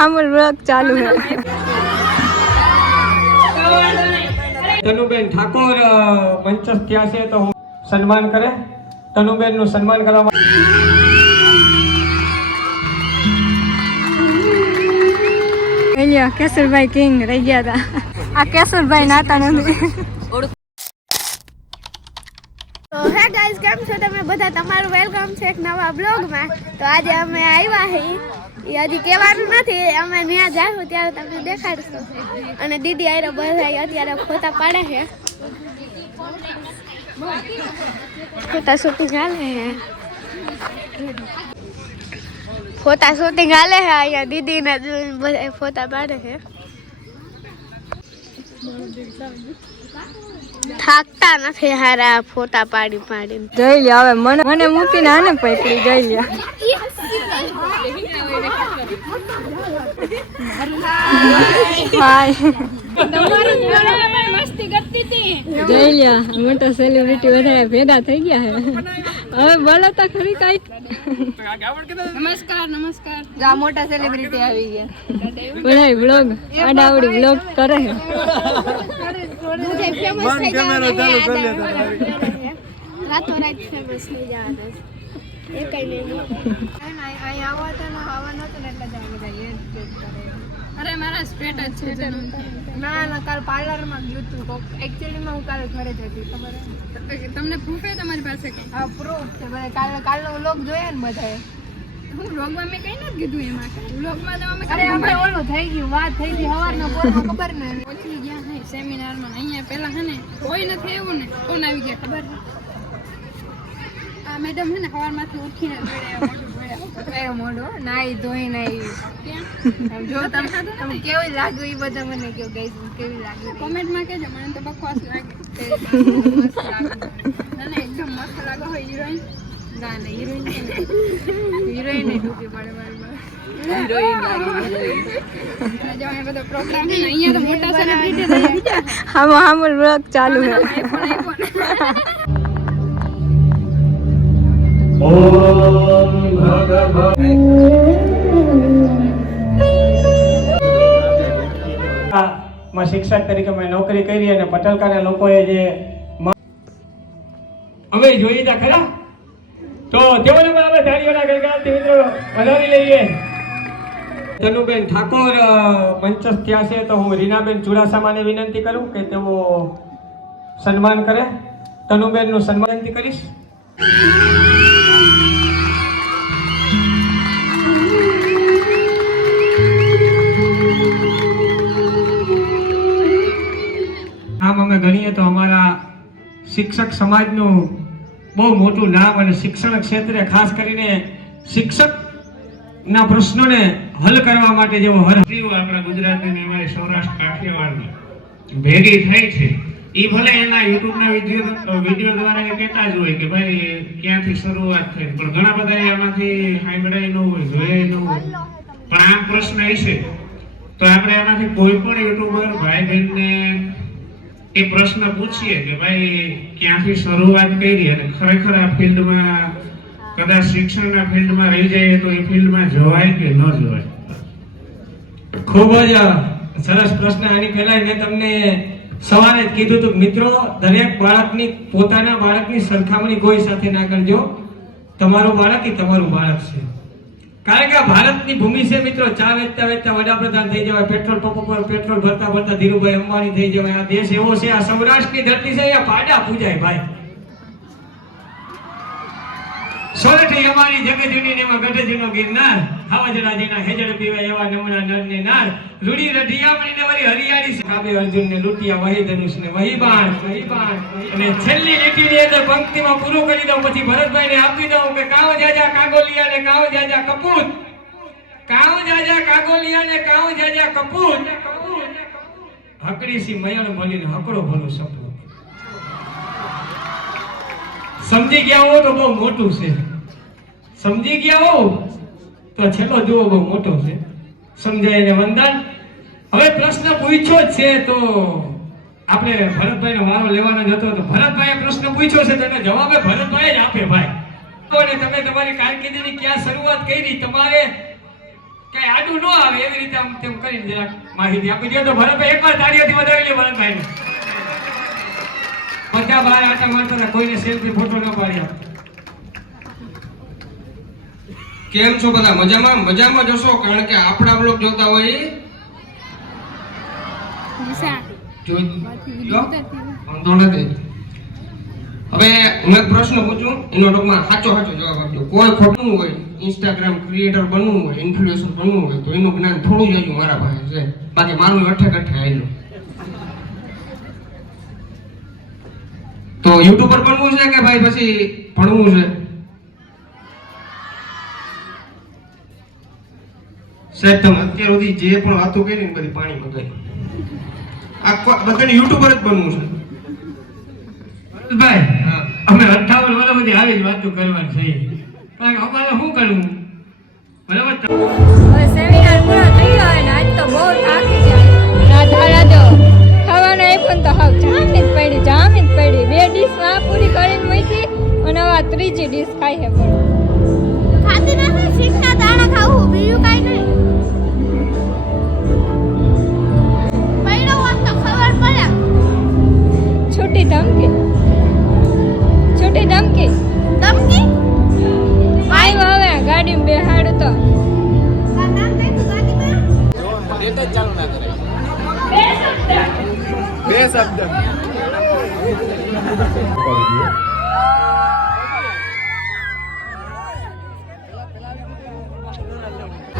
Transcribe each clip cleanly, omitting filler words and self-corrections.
हम व्लॉग चालू है। તનુબેન ઠાકોર મંચસ્થ થયા છે તો હું સન્માન કરે તનુબેન નું સન્માન કરવા કેશુરભાઈ કિંગ રહી ગયા હતા। આ કેશુરભાઈ નાતા નથી। તો હે ગાઈસ, કેમ છો તમે બધા? તમારું વેલકમ છે એક નવા બ્લોગમાં। તો આજે અમે આવ્યા છીએ, એ હજી કહેવાનું નથી, અમે ત્યાં જાશું ત્યારે તમને દેખાડશું। અને દીદી આયરો બધા અત્યારે ફોટા પાડે છે, ફોટા શૂટિંગ હાલે છે, ફોટા શૂટિંગ હાલે છે અહીંયા દીદી ને બધા ફોટા પાડે છે। થાકતા નથી હારા ફોટા પાડી પાડીને। જઈ લે હવે મને મૂકીને આને પકડી જઈ લે। જઈ લ્યા મોટા સેલિબ્રિટી બધા ભેગા થઈ ગયા છે। હવે બોલો તો ખરી કઈ। નમસ્કાર નમસ્કાર। આ મોટા સેલિબ્રિટી આવી ગયા બધા વ્લોગ આડાવડી વ્લોગ કરે છે। ફેમસ થઈ જવાના રાતો રાત ફેમસ થઈ જવાના એ કઈ નહીં। અહીં આવવાના આવવાનો તો એટલે જ બધા એ કરે। અરે મારા સ્ટ્રેટ જ છે ના કાલ પાર્લરમાં ગયું હતું એકચ્યુઅલીમાં હું કાલે ઘરે જ હતી ખબર તમને પ્રૂફ છે તમારી પાસે કે? હા પ્રૂફ છે બધા કાલનો વ્લોગ જોયા ને બધાએ। હું વ્લોગમાં મેં કઈ નથી કીધું એમાં વ્લોગમાં તો અમે અરે આપણે ઓલું થઈ ગયું વાત થઈ ગઈ સવારના પોરમાં ખબર ને પહોંચી ગયા હે સેમિનારમાં। અહીંયા પેલા હે ને કોઈ નથી આવ્યું ને કોણ આવી ગયા ખબર? આ મેડમ હે ને સવારમાંથી ઉઠીને જોડ્યા મોઢો નાઈ ધોઈ નાઈ જો તમે કેવી લાગ્યું એ બધા મને કહો ગાઈસ, કેવી લાગ્યું કોમેન્ટમાં કહેજો, મને તો બકવાસ લાગે। ના એકદમ મસ્ત લાગો હોય હિરોઈન। ના હિરોઈન હિરોઈન ને ડૂબી પડે મારી હિરોઈન લાગી જો એ બધો પ્રોગ્રામ છે ને અહીંયા તો મોટા સેલિબ્રિટી થઈ ગયા। हम व्लॉग चालू है। ઓમ ભગવતે માં શિક્ષક તરીકે મેં નોકરી કરી અને પટલકાના લોકોએ જે અમે જોઈ તા ખરા તો તેઓને પણ આપણે તાળીઓના ગણગણાટથી મિત્રો વધાવી લઈએ। તનુબેન ઠાકોર મંચસ્થ થયા છે તો હું રીનાબેન ચુડાસમાને વિનંતી કરું કે તેઓ સન્માન કરે। તનુબેનનું સન્માન વિનંતી કરીશ। આમ અમે ગણીએ તો અમારા શિક્ષક સમાજનું બહુ મોટું નામ અને શિક્ષણ ક્ષેત્રે ખાસ કરીને શિક્ષકના પ્રશ્નોને હલ કરવા માટે જેવો આપણા ગુજરાતની અમારી સૌરાષ્ટ્ર કાઠિયાવાડની ભેગી થઈ છે એ ભલે એના યુટ્યુબના વિડીયો દ્વારા એ કહેતા જ હોય કે ભાઈ ક્યાંથી શરૂઆત થઈ, પણ ઘણા બધા એમાંથી સાંભળાય ન હોય જોયા ન હોય, પણ આ પ્રશ્ન છે તો આપણે એમાંથી કોઈ પણ યુટ્યુબર ભાઈ બહેનને એ પ્રશ્ન પૂછીએ કે ભાઈ ક્યાંથી શરૂઆત કરી અને ખરેખર આ ફિલ્ડમાં કદાચ શિક્ષણના ફિલ્ડમાં રહી જાય તો એ ફિલ્ડમાં જવાય કે ન જવાય। ખૂબ જ સરસ પ્રશ્ન। આની પહેલા મેં તમને સવારે જ કીધું હતું મિત્રો, દરેક બાળકની પોતાના બાળકની સરખામણી કોઈ સાથે ના કરજો। તમારું બાળક એ તમારું બાળક છે, કારણ કે આ ભારતની ભૂમિ છે મિત્રો। ચા વેચતા વેચતા વડાપ્રધાન થઈ જવાય, પેટ્રોલ પંપ પર પેટ્રોલ ભરતા ભરતા ધીરુભાઈ અંબાણી થઈ જવાય। આ દેશ એવો છે, આ સૌરાષ્ટ્રની ધરતી છે, અહીંયા પાડા પૂજાય ભાઈ। સોરઠી અમારી જગજૂની ને એમાં ગઢજનો ગિરનાર, હાવજરાજીના હેજડ પીવાય એવા નમણા નરને નાર, રૂડી રઢિયામણી ને વરી હરિયાળી છે, કાબે અર્જુન ને લૂટિયા વહી ધનુષ ને વહી બાણ। અને છેલ્લી લીટીની અંદર પંક્તિમાં પૂરું કરી દઉં, પછી ભરતભાઈ ને આપી દઉં કે કાવ જાજા કાગોલિયા ને કાવ જાજા કપૂત, કાવ જાજા કાગોલિયા ને કાવ જાજા કપૂત, હકડી સી મયણ મળીને હકડો ભલો સપનો। સમજી ગયા હો તો બહુ મોટું છે, સમજી ગયા હો તો છેલ્લો જુઓ બહુ મોટો છે। સમજાય વંદન। હવે પ્રશ્ન પૂછ્યો જ છે તો આપણે ભરતભાઈ નો વારો લેવાનો જ હતો, તો ભરતભાઈએ પ્રશ્ન પૂછ્યો છે તો એને જવાબ ભરતભાઈ જ આપે ભાઈ। અને તમે તમારી કારકિર્દીની ક્યાં શરૂઆત કરી, તમારે કઈ આડું ન આવે એવી રીતે આમ તેમ કરીને જરાક માહિતી આપી દો તો ભરતભાઈ એકવાર તાળીઓથી વધાવી લે ભરતભાઈને. બધા બહાર આટા મારતા હતા, કોઈને સેલ્ફી ફોટો ન પાડ્યા. કેમ છો બધા? મજામાં? મજામાં જશો, કારણ કે આપણા બ્લોગ જોતા હોય વાંધો નથી. હવે હું એક પ્રશ્ન પૂછું, એનો ટૂંકમાં સાચો જવાબ આપજો. કોઈ ખોટું હોય, ઇન્સ્ટાગ્રામ ક્રિએટર બનવું હોય, ઇન્ફ્લુએન્સર બનવું હોય તો એનું જ્ઞાન થોડું જ હજુ મારા પાસે છે, બાકી મારું અઠે કઠે આવેલું. તો યુટ્યુબર બનવું છે કે ભાઈ પછી ભણવું છે? સાહેબ તમે અત્યાર સુધી જે પણ વાતો કરી ને બધી પાણી મગાઈ. આ બધાને યુટ્યુબર જ બનવું છે. ભાઈ અમે 58 વર્ષ બધી આવી જ વાતો કરવાની છે, કારણ કે અમારે શું કરવું બરાબર. હવે સેમિનાર પૂરો થઈ ગયો અને આજ તો બહુ થાકી ગયા. રાધો ખાવાનું આપ્યું તો હાવ જામી જ પડી. 2 ડીશ પૂરી કરીને મૂકી અને હવે ત્રીજી ડીશ ખાઈ છે. પણ ખાતી નથી, શીખના દાણા ખાવું, બીજું કાંઈ નહીં. પડ્યો હોત તો ખબર પડે. છૂટી ધમકી ધમકી આવ્યો હવે ગાડીમાં બેહાડું તો નામ નાખ્યું ગાડીમાં. બે શબ્દ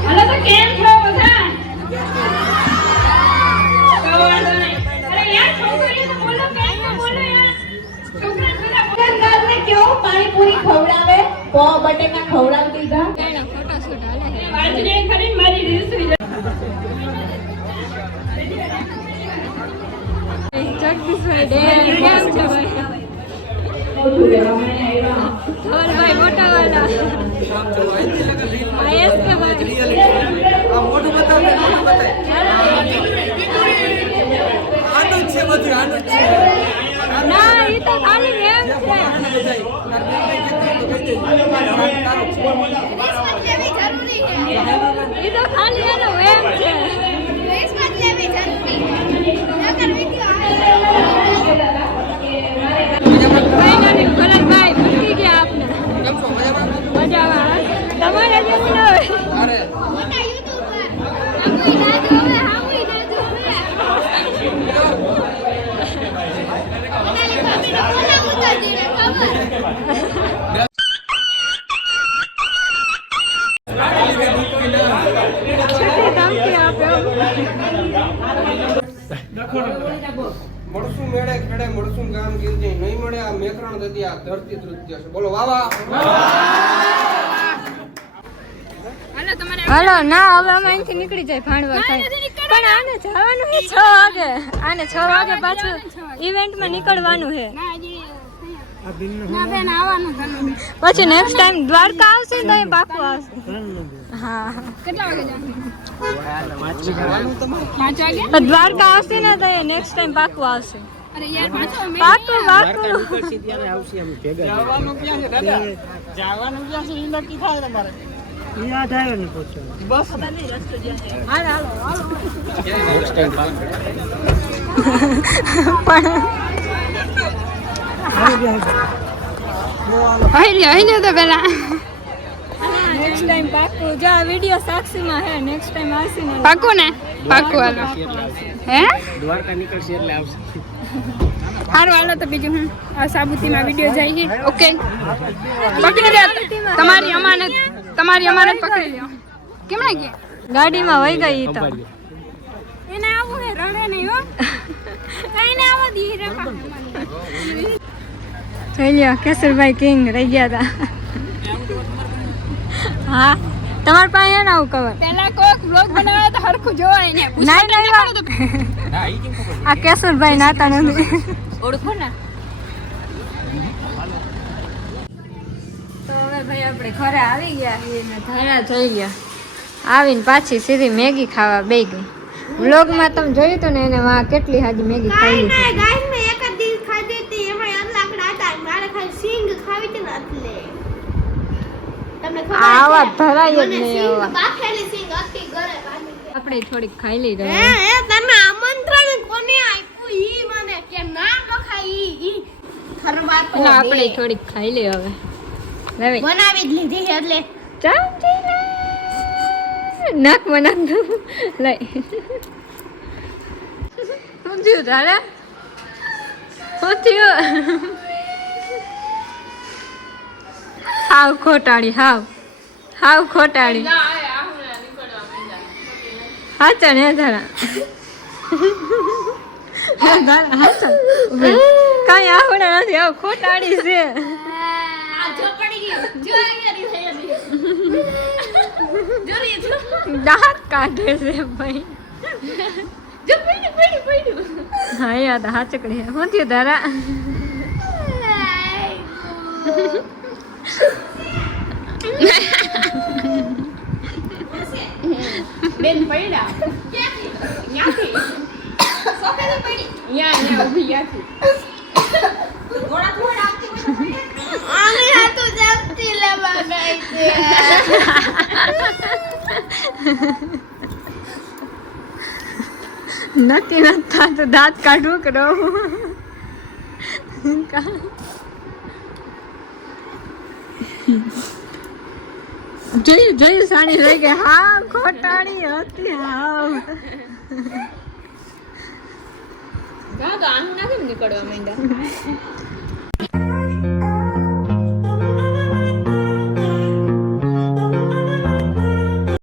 હાલો તો કેમ છો બધા? વાંધો નહીં. અરે યાર છોકરી તો બોલો, કેમ ન બોલો યાર? છોકરા બધા બોલને કેવું પાણીપુરી ખવડાવે, પો બટેકા ખવડાવી દીધા. એનો ફોટોશૂટ હાલે છે. વાંચને ખરીને મારી રીલ્સ જગદીશભાઈ ડેર કેમ છે ભાઈ? ધવલભાઈ મોટાવાલા આયસ કે ભાઈ આ મોઢું બતાવે, મોઢું બતાવે. આનું જ છે બધું, આનું જ છે. ના ઈ તો ખાલી એમ છે. રિશ્વત લેવી જરૂરી છે. ઈ તો ખાલી એનો એમ છે. રિશ્વત લેવી જરૂરી છે. નકર વિડિયો ભાઈ ભરતભાઈ ભૂલી ગયા આપને. કેમ છો? મજામાં? મજામાં. તમારે જેમ ન હોય. અરે મોટા યુટ્યુબર આમુઈ ના જોવે, આમુઈ ના જોવે. પોતાની મમ્મીને બોલાવું તો જીને ખબર. ધમકી આપે. મળશું મેળે ખેડે, મળશું ગામ કીર્તિ, નહીં મળે આ મેકરણ દતી, આ ધરતી તૃત્ય છે. બોલો વાવા. હાલો તમારે હાલો ના હવે અમે અહીંથી નીકળી જાય ભાણવા થાય. પણ આને જવાનું છે 6 વાગે. આને 6 વાગે પાછું ઇવેન્ટમાં નીકળવાનું છે. ના બેન આવવાનું ઘરનું. પછી નેક્સ્ટ ટાઈમ દ્વારકા આવશે ને તો અહીં પાકું આવશે. હા કેટલા વાગે જવાનું? 5 વાગે? તો દ્વારકા આવશે ને તો નેક્સ્ટ ટાઈમ પાકું આવશે. અરે યાર પાછો મેં પાકું પાકું. હાઈ તો પેલા નેક્સ્ટ ટાઈમ પાકું. જો આ વિડિયો સાક્ષીમાં હે. નેક્સ્ટ ટાઈમ આવશે ને પાકું ને? પાકું હાલો. હે? દ્વારકા નીકળશે એટલે આવશે. સારું હાલો તો બીજું હું આ સાબુતીમાં વિડિયો જાય છે. ઓકે પકડી લે. તમારી અમાનત પકડી લ્યો. કેમ ના ગયા? ગાડીમાં વહી ગઈ તો એને આવું હે રડે નહીં હો. કઈ ને આવો દી રખા. જોઈ લ્યો કેસરભાઈ કિંગ રહી ગયા હતા. હા તમારી પાસે હે ને આવું કવર? પહેલા કોક વ્લોગ બનાવે તો હરખું જોવાય ને. આ કેસરભાઈ નાતા નથી. ઓળખો ને. તો હવે ભાઈ આપણે ઘરે આવી ગયા છીએ ને ધાણા થઈ ગયા. આવીને પાછી સીધી મેગી ખાવા બેસી ગઈ. વ્લોગમાં તમે જોયું હતું ને એને વાં કેટલી હાજી મેગી ખાઈ કાંઈ લીધી. નહીં, ગાઈસ મેં એક જ દિવસ ખાધી હતી, એમાં અદલાકડા હતા. મારે ખાલી સિંગ ખાવી હતી ને એટલે. આવા ધરાય જ મને નહીં સિંગ આવા. બાફેલી સિંગ અતિ ગળે કાઢી. આપણે થોડીક ખાઈ લઈ હે રહ્યા. હે તમે આમંત્રણ કોને આપ્યું ઈ મને કે ના લખાય ઈ ખરવા તો એટલે આપણે દે. થોડીક ખાઈ લઈ હવે. લેવી. બનાવી જ લીધી છે એટલે ચામચી લે. નાકમાં નાખ દઉં. લઈ. શું થયું તારે? શું થયું? હાવ ખોટાડી હાવ ખોટાડી. હાચા ને ધારા હાચા કાંઈ આવડે નથી આવ ખોટાડી છે. આ જો પડી ગયું જો અહીંયા રહી જોરી જો દાંત કાઢે છે ભાઈ. જો પડ્યું હા યાદ હાચકડી શું થયું ધારા? બેન પડ્યા ન્યાથી સોફે તો પડી ન્યા ઊભી ન્યાથી આમે હાથો જાપતી લેવા ગઈ છે નથી તો દાંત કાઢવું કે જોયું સાડી લઈ ગઈ. હા ખોટાડી હતી હાવ. તો આનું ના કેમ નીકળવા માંડ્યા